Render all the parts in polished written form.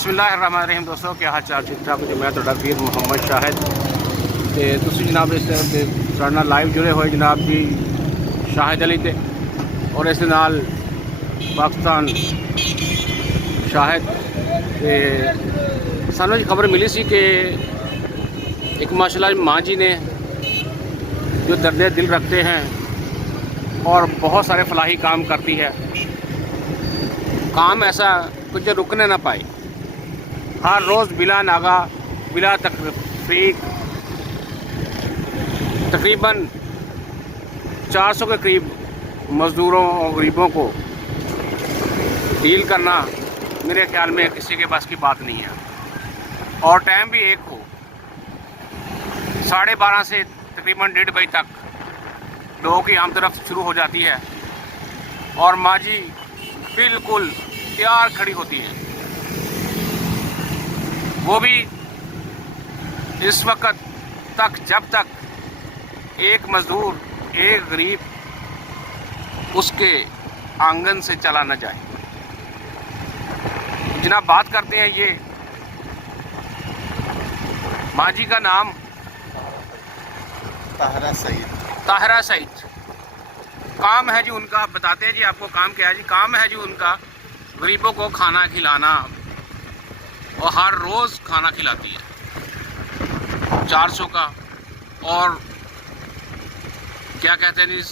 बिस्मिल्लाहिर्रहमानिर्रहीम। दोस्तों क्या हाल चाल, ठीक ठाक। मैं तो वीर मोहम्मद शाहिद ते तुसी जनाब इस साढ़े नाल लाइव जुड़े हुए जनाब जी शाहिद अली ते और इस नाल पाकिस्तान शाहिद ते सानू जी खबर मिली सी कि एक माशाल्लाह माँ जी ने जो दर्द दिल रखते हैं और बहुत सारे फलाही काम करती है, काम ऐसा कुछ जो रुकने ना पाए। हर रोज़ बिला नागा बिला तकरीक तकरीबन 400 के करीब मज़दूरों और गरीबों को डील करना मेरे ख्याल में किसी के पास की बात नहीं है। और टाइम भी एक हो, 12:30 से तकरीबन 1:30 बजे तक लोगों की आमतरफ शुरू हो जाती है और माँ जी बिल्कुल तैयार खड़ी होती है। वो भी इस वक्त तक जब तक एक मज़दूर, एक गरीब उसके आंगन से चला न जाए। जनाब बात करते हैं ये माँ जी का नाम ताहरा सईद। ताहरा सईद। काम है जी उनका, बताते हैं जी आपको काम क्या है जी। काम है जी उनका गरीबों को खाना खिलाना और हर रोज़ खाना खिलाती है 400 का। और क्या कहते हैं जी,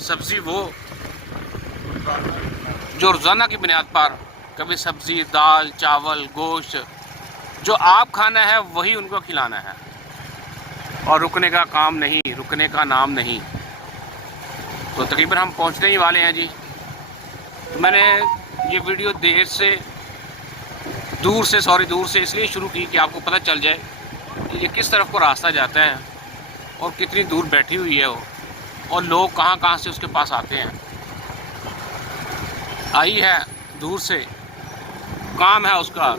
सब्ज़ी वो जो रोज़ाना की बुनियाद पर कभी सब्ज़ी, दाल, चावल, गोश्त जो आप खाना है वही उनको खिलाना है और रुकने का काम नहीं, रुकने का नाम नहीं। तो तकरीबन हम पहुंचने ही वाले हैं जी। तो मैंने ये वीडियो दूर से इसलिए शुरू की कि आपको पता चल जाए कि ये किस तरफ को रास्ता जाता है और कितनी दूर बैठी हुई है वो, और लोग कहाँ कहाँ से उसके पास आते हैं। आई है दूर से, काम है उसका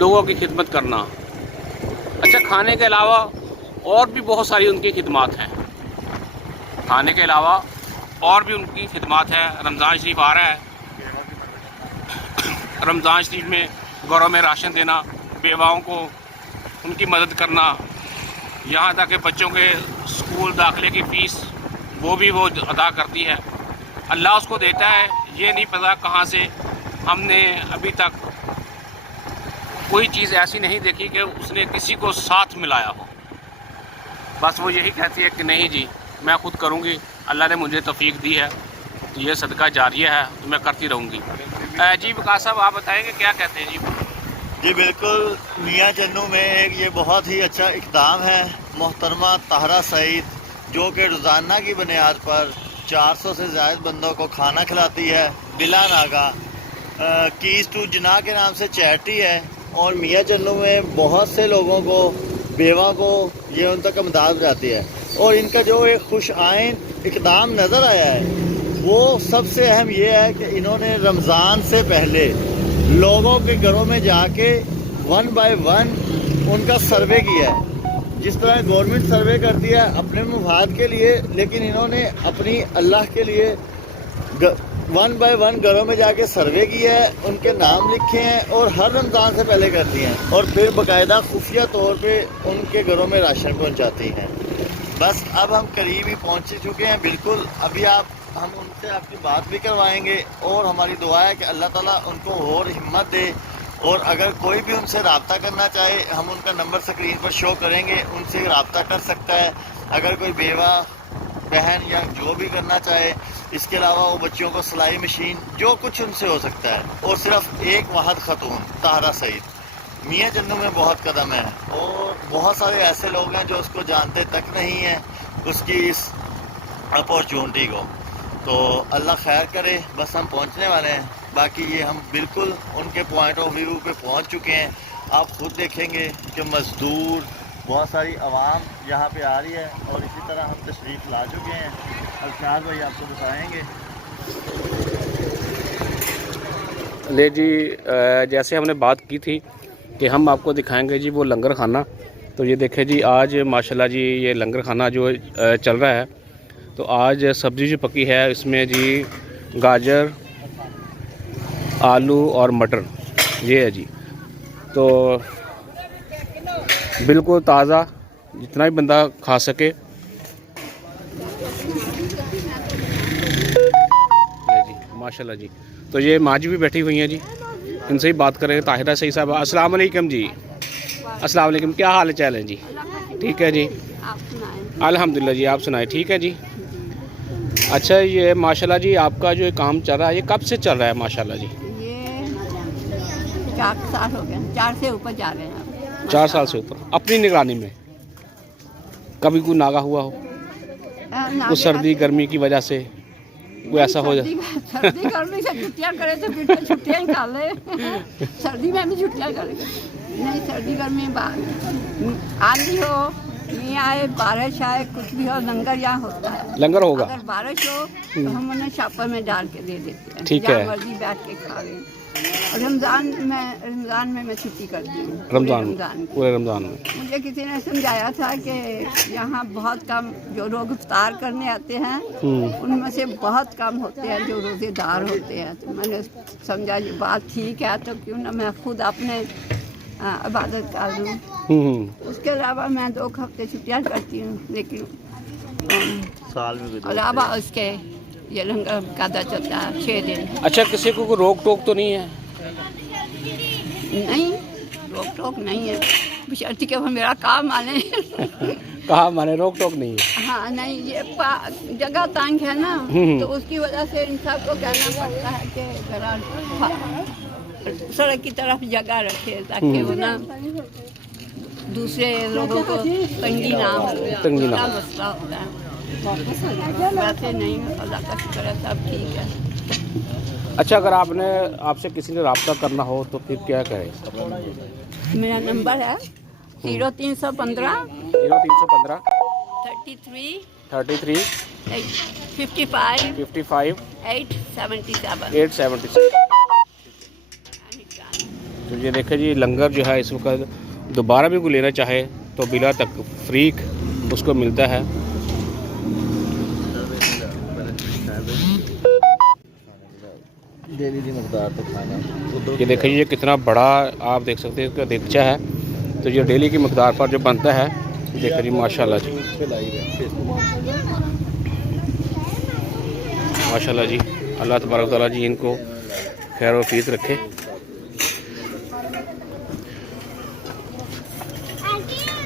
लोगों की खिदमत करना। अच्छा, खाने के अलावा और भी बहुत सारी उनकी खिदमत हैं। खाने के अलावा और भी उनकी खिदमत है। रमज़ान शरीफ आ रहा है, रमज़ान शरीफ में घरों में राशन देना, बेवाओं को उनकी मदद करना, यहाँ तक कि बच्चों के स्कूल दाखिले की फ़ीस वो भी वो अदा करती है। अल्लाह उसको देता है, ये नहीं पता कहाँ से। हमने अभी तक कोई चीज़ ऐसी नहीं देखी कि उसने किसी को साथ मिलाया हो। बस वो यही कहती है कि नहीं जी मैं खुद करूँगी, अल्लाह ने मुझे तौफीक दी है, ये सदका जारिया है तो मैं करती रहूँगी। जी विकास साहब आप बताएंगे क्या कहते हैं जी? जी बिल्कुल, मियाँ जन्नू में एक ये बहुत ही अच्छा इक़दाम है। मोहतरमा ताहरा सईद जो कि रोज़ाना की बुनियाद पर 400 से ज़्यादा बंदों को खाना खिलाती है बिला नागा। कीज़ टू जना के नाम से चैरिटी है और मियाँ जन्नू में बहुत से लोगों को, बेवा को ये उन तक मदद जाती है। और इनका जो एक खुश आइन इक़दाम नज़र आया है वो सबसे अहम ये है कि इन्होंने रमज़ान से पहले लोगों के घरों में जाके 1 बाय 1 उनका सर्वे किया है। जिस तरह गवर्नमेंट सर्वे करती है अपने मुफाद के लिए, लेकिन इन्होंने अपनी अल्लाह के लिए 1 बाय 1 घरों में जाके सर्वे किया है, उनके नाम लिखे हैं और हर रमज़ान से पहले करती हैं और फिर बाकायदा खुफिया तौर पे उनके घरों में राशन पहुंचाती हैं। बस अब हम करीब ही पहुंच चुके हैं। बिल्कुल अभी हम उनसे आपकी बात भी करवाएंगे और हमारी दुआ है कि अल्लाह ताला उनको और हिम्मत दे। और अगर कोई भी उनसे रब्ता करना चाहे, हम उनका नंबर स्क्रीन पर शो करेंगे, उनसे रब्ता कर सकता है। अगर कोई बेवा बहन या जो भी करना चाहे, इसके अलावा वो बच्चों को सिलाई मशीन जो कुछ उनसे हो सकता है। और सिर्फ एक वाहद खतून ताहरा सईद। मियाँ जन्नू में बहुत कदम है और बहुत सारे ऐसे लोग हैं जो उसको जानते तक नहीं हैं, उसकी इस अपॉर्चुनिटी को। तो अल्लाह खैर करे। बस हम पहुंचने वाले हैं, बाकी ये हम बिल्कुल उनके पॉइंट ऑफ व्यू पे पहुंच चुके हैं। आप खुद देखेंगे कि मज़दूर, बहुत सारी आवाम यहाँ पे आ रही है और इसी तरह हम तशरीफ़ ला चुके हैं। अरशाद भाई आपको बताएंगे। ले जी, जैसे हमने बात की थी कि हम आपको दिखाएंगे जी वो लंगर खाना। तो ये देखें जी, आज माशाल्लाह जी ये लंगर खाना जो चल रहा है। तो आज सब्ज़ी जो पकी है इसमें जी गाजर, आलू और मटर ये है जी। तो बिल्कुल ताज़ा, जितना भी बंदा खा सके। जी माशाल्लाह जी। तो ये माँ जी भी बैठी हुई हैं जी, इनसे ही बात करें। ताहिरा सही साहब, अस्सलाम वालेकुम जी। अस्सलाम वालेकुम, क्या हाल चाल है जी? ठीक है जी, अल्हम्दुलिल्लाह जी। आप सुनाए? ठीक है जी। अच्छा, ये माशाल्लाह जी आपका जो काम चल रहा है, ये कब से चल रहा है माशाल्लाह जी? ये 4 साल हो गए, 4 से ऊपर जा रहे हैं अब। 4 साल से ऊपर। अपनी निगरानी में कभी कोई नागा हुआ हो, कुछ सर्दी गर्मी की वजह से कोई ऐसा हो जाए? सर्दी गर्मी से छुट्टियाँ करे तो फिर तो छुट्टियाँ ही खा ले। सर्दी में भी छुट्टियाँ करेंगे नहीं, सर्दी गर्मी आंधी हो, नहीं आए, बारिश आए, कुछ भी हो, लंगर यहाँ होता है। लंगर होगा? अगर बारिश हो तो हम उन्हें छापर में डाल के दे देते हैं, ठीक जहाँ है। मर्जी बैठ के खा लें। और रमज़ान में मैं छुट्टी करती हूँ, रमज़ान की। पूरे रमज़ान में। मुझे किसी ने समझाया था कि यहाँ बहुत कम जो लोग इफ्तार करने आते हैं उनमें से बहुत कम होते हैं जो रोज़ेदार होते हैं। तो मैंने समझा ये बात ठीक है, तो क्यों ना मैं खुद अपने इबादत कर लूँ। उसके अलावा मैं 2 हफ्ते छुट्टियाँ करती हूँ, लेकिन साल में भी 2 अलावा उसके ये लंगर कादा चलता है 6 दिन। अच्छा, किसी को कोई रोक टोक तो नहीं है? नहीं, रोक टोक नहीं है, बशर्ते कि वो मेरा काम माने। कहा माने रोक टोक नहीं है? हाँ नहीं, ये जगह तंग है ना, तो उसकी वजह से इन सबको कहना पड़ता है कि जरा सड़क की तरफ जगह रखे, ताकि वो ना दूसरे लोगों को तंगी ना हो। तंगी ना हो। मसला होता है, वैसे नहीं, अल्लाह का शुक्र है सब ठीक है। अच्छा, अगर आपसे किसी ने रब्ता करना हो तो फिर क्या करें? मेरा नंबर है 0315 0315 33 55 55 877। 877। तो ये देखें जी, लंगर जो है इस वक्त दोबारा भी कोई लेना चाहे तो बिला तक फ्री उसको मिलता है। डेली की मकदार तो खाना। ये देखिए, ये कितना बड़ा आप देख सकते हैं, इसका देगचा है। तो ये डेली की मकदार पर जो बनता है, देखिए जी माशाल्लाह जी, माशाल्लाह जी। अल्लाह तबारक तआला जी इनको खैर वफीत रखे।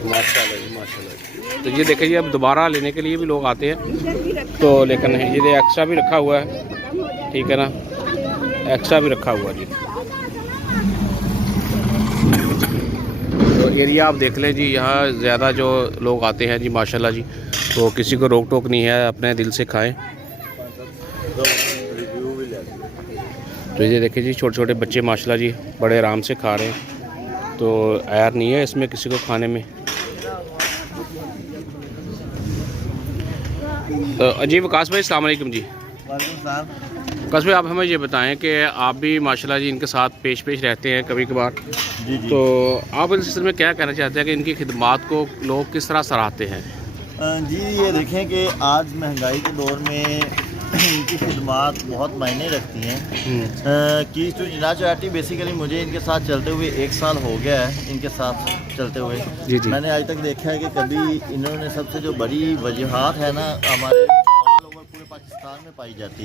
माशाल्लाह जी, माशाल्लाह जी। तो ये देखिए जी, अब दोबारा लेने के लिए भी लोग आते हैं, तो लेकिन ये एक्स्ट्रा भी रखा हुआ है, ठीक है ना, एक्स्ट्रा भी रखा हुआ जी। तो एरिया आप देख लें जी, यहाँ ज़्यादा जो लोग आते हैं जी माशाल्लाह जी, तो किसी को रोक टोक नहीं है, अपने दिल से खाएं। तो ये देखिए जी, छोटे छोटे बच्चे माशाल्लाह जी बड़े आराम से खा रहे हैं, तो ऐर नहीं है इसमें किसी को खाने में। तो अजी वकास भाई, अस्सलाम वालेकुम जी। वकास भाई, आप हमें ये बताएं कि आप भी माशाल्लाह जी इनके साथ पेश रहते हैं कभी कभार, तो आप इस सिलसिले में क्या कहना चाहते हैं कि इनकी खिदमात को लोग किस तरह सराहते हैं? जी, ये देखें कि आज महंगाई के दौर में इनकी खिदमात बहुत मायने रखती हैं। Keys to Jinnah charity basically मुझे इनके साथ चलते हुए 1 साल हो गया है, इनके साथ चलते हुए। जी जी। मैंने आज तक देखा है कि कभी इन्होंने सबसे जो बड़ी वजूहात है ना हमारे ऑल ओवर पूरे पाकिस्तान में पाई जाती,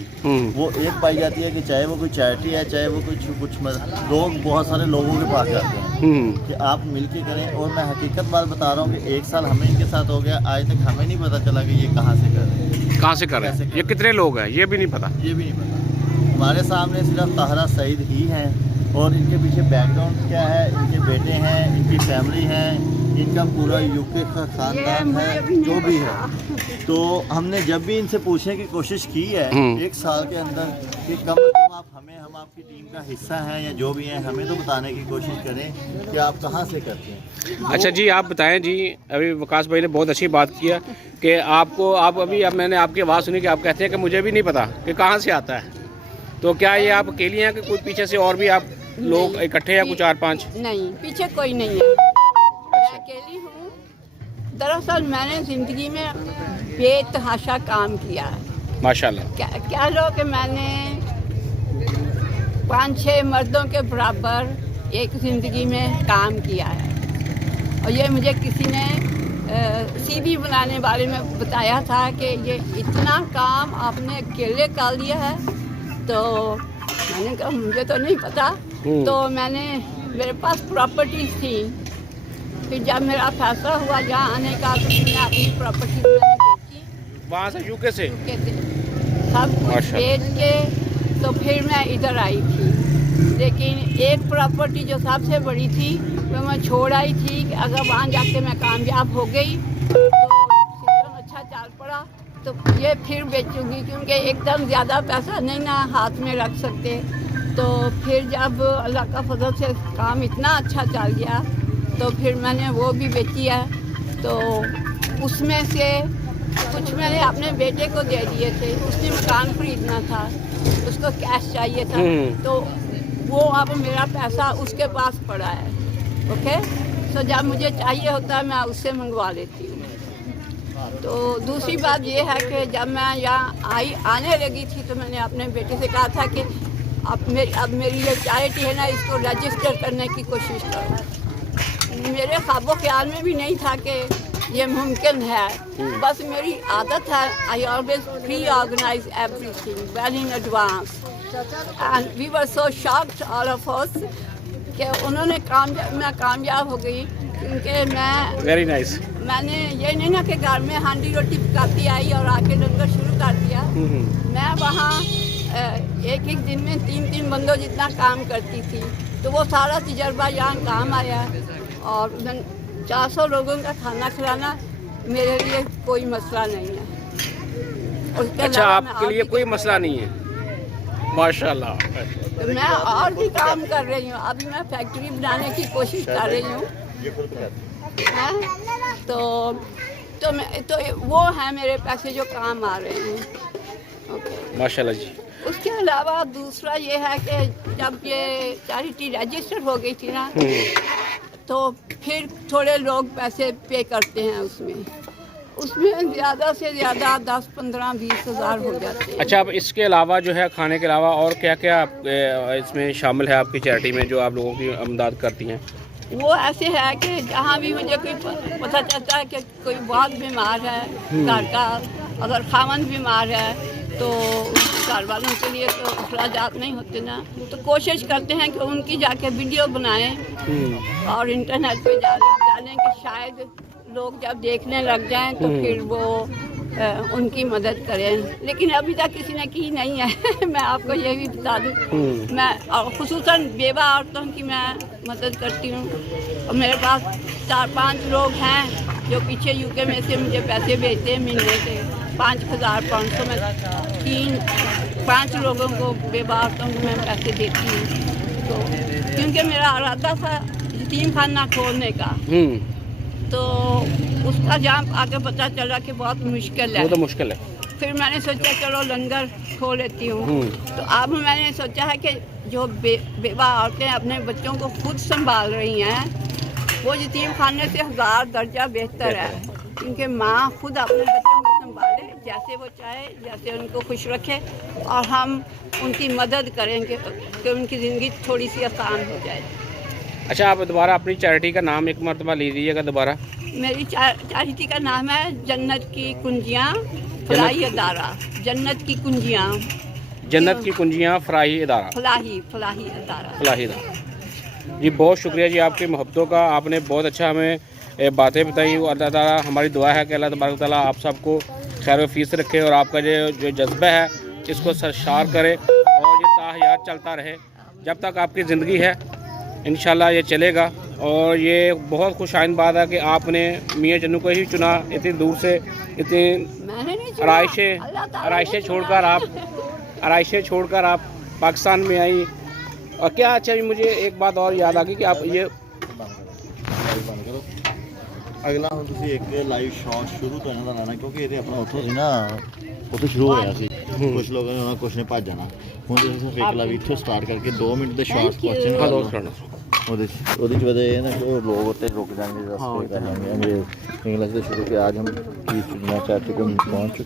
वो एक पाई जाती है कि चाहे वो कोई चैरिटी है, चाहे वो कुछ लोग, बहुत सारे लोगों के पास जाते हैं कि आप मिल के करें। और मैं हकीकत बात बता रहा हूँ कि 1 साल हमें इनके साथ हो गया, आज तक हमें नहीं पता चला कि ये कहाँ से कर रहे हैं, कहाँ से कर रहे हैं, ये कितने लोग हैं ये भी नहीं पता। ये भी नहीं पता। हमारे सामने सिर्फ ताहरा सईद ही हैं, और इनके पीछे बैकग्राउंड क्या है, इनके बेटे हैं, इनकी फैमिली है, इनका पूरा यूके का खानदान है, जो भी है। तो हमने जब भी इनसे पूछने की कोशिश की है 1 साल के अंदर कि कम से कम आप हमें, हम आपकी टीम का हिस्सा हैं या जो भी हैं, हमें तो बताने की कोशिश करें कि आप कहाँ से करते हैं। अच्छा जी, आप बताएं जी, अभी वकास भाई ने बहुत अच्छी बात किया कि अब मैंने आपकी आवाज़ सुनी कि आप कहते हैं कि मुझे भी नहीं पता कि कहाँ से आता है। तो क्या ये आप अकेली हैं कि कोई पीछे से और भी आप लोग इकट्ठे हैं, कुछ 4-5? नहीं, पीछे कोई नहीं है, मैं अकेली हूँ। दरअसल मैंने ज़िंदगी में बेतहाशा काम किया है माशाल्लाह। क्या लो कि मैंने 5-6 मर्दों के बराबर एक ज़िंदगी में काम किया है। और ये मुझे किसी ने सीवी बनाने वाले में बताया था कि ये इतना काम आपने अकेले कर लिया है। तो मैंने कहा मुझे तो नहीं पता। तो मेरे पास प्रॉपर्टीज थी। फिर जब मेरा फैसला हुआ यहाँ आने का तो मैंने अपनी प्रॉपर्टी बेची। वहाँ से यूके से सब कुछ बेच के तो फिर मैं इधर आई थी। लेकिन एक प्रॉपर्टी जो सबसे बड़ी थी वो मैं छोड़ आई थी कि अगर वहाँ जाके मैं कामयाब हो गई तो सिस्टम अच्छा चल पड़ा तो ये फिर बेचूंगी, क्योंकि एकदम ज़्यादा पैसा नहीं ना हाथ में रख सकते। तो फिर जब अल्लाह का फजल से काम इतना अच्छा चल गया तो फिर मैंने वो भी बेची है। तो उसमें से कुछ मैंने अपने बेटे को दे दिए थे, उसने मकान खरीदना था, उसको कैश चाहिए था। तो वो अब मेरा पैसा उसके पास पड़ा है। ओके, तो जब मुझे चाहिए होता है मैं उससे मंगवा लेती हूँ। तो दूसरी बात ये है कि जब मैं यहाँ आने लगी थी तो मैंने अपने बेटे से कहा था कि अब मेरी ये चैरिटी है ना, इसको रजिस्टर करने की कोशिश करो। मेरे ख्वाबो ख्याल में भी नहीं था कि ये मुमकिन है, बस मेरी आदत है। I always pre organize everything well in advance and we were so shocked all of us कि उन्होंने मैं कामयाब हो गई। क्योंकि मैं वेरी नाइस मैंने ये नहीं ना कि घर में हांडी रोटी पकाती आई और आके लंगर शुरू कर दिया। मैं वहाँ एक दिन में 3 बंदों जितना काम करती थी। तो वो सारा तजर्बा यहाँ काम आया और 400 लोगों का खाना खिलाना मेरे लिए कोई मसला नहीं है। अच्छा, आपके लिए कोई मसला नहीं है, माशाल्लाह। तो मैं और भी काम कर रही हूँ। अभी मैं फैक्ट्री बनाने की कोशिश कर रही हूँ। तो वो है मेरे पैसे जो काम आ रहे हैं। ओके, माशाल्लाह जी। उसके अलावा दूसरा ये है कि जब ये चैरिटी रजिस्टर हो गई थी ना तो फिर थोड़े लोग पैसे पे करते हैं उसमें ज़्यादा से ज़्यादा 10, 15, 20 हज़ार हो जाते हैं। अच्छा, अब इसके अलावा जो है खाने के अलावा और क्या क्या इसमें शामिल है आपकी चैरिटी में जो आप लोगों की इमदाद करती हैं? वो ऐसे है कि जहाँ भी मुझे कोई पता चलता है कि कोई बहुत बीमार है घर का, अगर खामन बीमार है तो घर वालों के लिए तो अखराजात नहीं होते ना, तो कोशिश करते हैं कि उनकी जाके वीडियो बनाएं और इंटरनेट पे डालें कि शायद लोग जब देखने लग जाएं तो फिर वो उनकी मदद करें। लेकिन अभी तक किसी ने की नहीं है। मैं आपको ये भी बता दूं, मैं खुसूसन बेवा औरतों की मैं मदद करती हूँ। और मेरे पास 4-5 लोग हैं जो पीछे यूके में से मुझे पैसे भेजते हैं महीने के 5,500 में 5 लोगों को बेवा औरतों को मैं पैसे देती हूँ। तो क्योंकि मेरा इरादा था यतीम खाना खोलने का, तो उसका जाम आगे पता चला कि बहुत मुश्किल है। वो तो मुश्किल है। फिर मैंने सोचा चलो लंगर खोल लेती हूँ। तो अब मैंने सोचा है कि जो बेवा औरतें अपने बच्चों को खुद संभाल रही हैं वो यतीम खाने से 1000 दर्जा बेहतर है। क्योंकि माँ खुद अपने बच्चों को संभाले जैसे वो चाहे, जैसे उनको खुश रखे और हम उनकी मदद करेंगे कि उनकी ज़िंदगी थोड़ी सी आसान हो जाए। अच्छा, आप दोबारा अपनी चैरिटी का नाम एक मरतबा ले लीजिएगा दोबारा। मेरी चैरिटी का नाम है जन्नत की कुंजियाँ फलाही अदारा। जन्नत की कुंजियाँ, जन्नत की कुंजियाँ फलाही अदारा। फलाही अदारा। फलाही अदारा जी। बहुत शुक्रिया जी आपकी मोहब्बतों का। आपने बहुत अच्छा हमें बातें बताई। अल्लाह ताला, हमारी दुआ है कि अल्लाह तबारक ताला आप सबको खैर फीस रखे और आपका जो जज्बा है इसको सरशार करे और ये ताहयात चलता रहे जब तक आपकी ज़िंदगी है। इंशाल्लाह ये चलेगा। और ये बहुत खुशाइन बात है कि आपने मियाँ चन्नू को ही चुना, इतनी दूर से, इतनी आराइशें छोड़कर आप पाकिस्तान में आई। और क्या, अच्छा मुझे एक बात और याद आ गई कि आप ये अगला हम तुसी एक लाइव शॉट शुरू करने का लाना, क्योंकि ये अपना उठो सी ना उतो शुरू होया सी। कुछ लोगों ने कुछ ने भज जाना। हुण तुसी सिर्फ एक लाइव इत्थों स्टार्ट करके 2 मिनट दे शॉट्स क्वेश्चन ਉਹਦੇ ਚ ਵਜੇ ਇਹ ਨਾ ਕਿ ਉਹ ਲੋग ਉੱਤੇ रुक जाएंगे। इंग्लिश से शुरू किया। आज हम 30 चुनना चाहते कि हम पहुँच